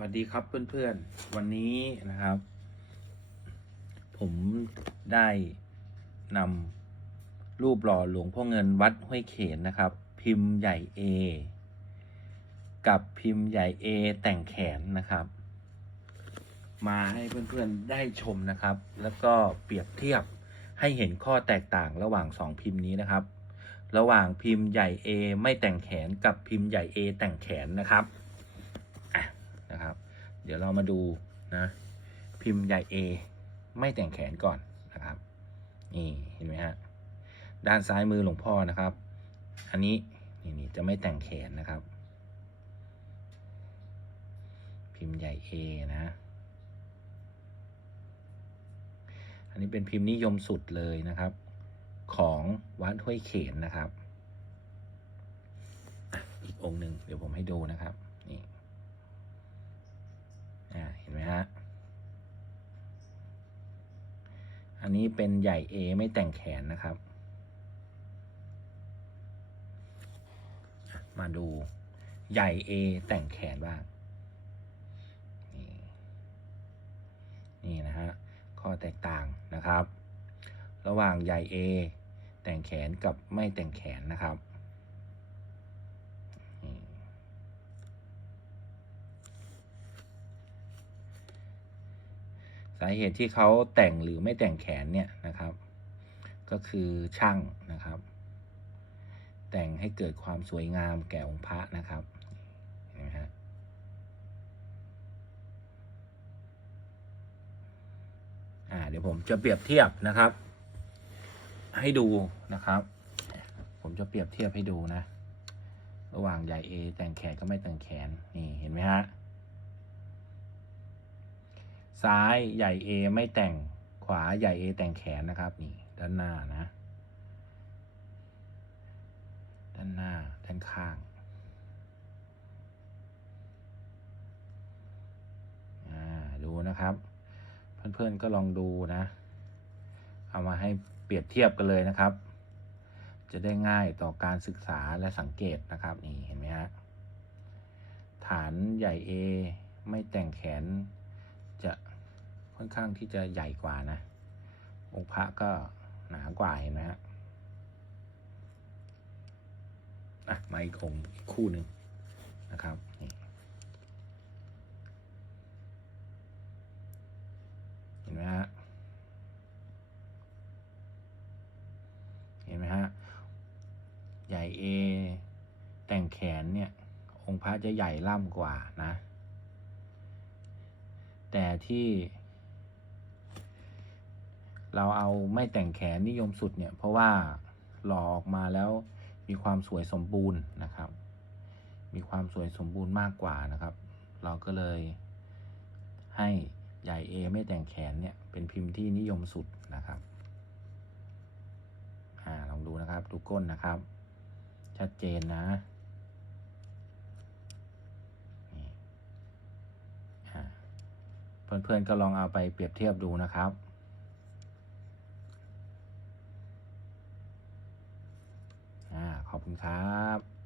วัสดีครับเพื่อนๆ วันนี้นะครับ ผมได้นำรูปหล่อหลวงพ่อเงินวัดห้วยเขนนะครับ พิมพ์ใหญ่ A กับพิมพ์ใหญ่ A แต่งแขนนะครับ มาให้เพื่อนๆได้ชมนะครับ แล้วก็เปรียบเทียบให้เห็นข้อแตกต่างระหว่างสองพิมพ์นี้นะครับ ระหว่างพิมพ์ใหญ่ A ไม่แต่งแขนกับพิมพ์ใหญ่ A แต่งแขนนะครับอะนะครับ เดี๋ยวเรามาดูนะพิมพ์ใหญ่ A ไม่แต่งแขนก่อนนะครับนี่เห็นไหมฮะด้านซ้ายมือหลวงพ่อนะครับ อันนี้นี่นี่จะไม่แต่งแขนนะครับ พิมพ์ใหญ่ A นะ อันนี้เป็นพิมพ์นิยมสุดเลยนะครับ ของวัดห้วยเขนนะครับ อีกองค์หนึ่งเดี๋ยวผมให้ดูนะครับนี่อ่าเห็นไหมฮะ อันนี้เป็นใหญ่ A ไม่แต่งแขนนะครับ มาดูใหญ่ A แต่งแขนบ้าง นี่นี่นะฮะ ข้อแตกต่างนะครับ ระหว่างใหญ่ A แต่งแขนกับไม่แต่งแขนนะครับนี่สาเหตุที่เขาแต่งหรือไม่แต่งแขนเนี่ยนะครับ ก็คือช่างนะครับ แต่งให้เกิดความสวยงามแก่องค์พระนะครับเห็นไหมฮะอ่าเดี๋ยวผมจะเปรียบเทียบนะครับ ให้ดูนะครับ ผมจะเปรียบเทียบให้ดูนะ ระหว่างใหญ่ A แต่งแขนก็ไม่แต่งแขนนี่เห็นไหมฮะ ซ้ายใหญ่ A ไม่แต่งขวาใหญ่ A แต่งแขนนะครับ นี่ด้านหน้านะ ด้านหน้าด้านข้างอ่าดูนะครับ เพื่อนๆก็ลองดูนะ เอามาให้เปรียบเทียบกันเลยนะครับ จะได้ง่ายต่อการศึกษาและสังเกตนะครับ นี่เห็นไหมฮะฐานใหญ่ A ไม่แต่งแขน ค่อนข้างที่จะใหญ่กว่านะ องค์พระก็หนากว่าเห็นไหมฮะอะมาอีกองค์คู่หนึ่งนะครับนี่เห็นไหมฮะเห็นไหมฮะใหญ่ A แต่งแขนเนี่ย องค์พระจะใหญ่ล่ำกว่านะ แต่ที่ เราเอาไม่แต่งแขนนิยมสุดเนี่ย เพราะว่าหล่อออกมาแล้วมีความสวยสมบูรณ์นะครับ มีความสวยสมบูรณ์มากกว่านะครับ เราก็เลยให้ใหญ่ A ไม่แต่งแขนเนี่ยเป็นพิมพ์ที่นิยมสุดนะครับอ่าลองดูนะครับดูก้นนะครับ ชัดเจนนะเพื่อนๆก็ลองเอาไปเปรียบเทียบดูนะครับ อ่า ขอบคุณครับ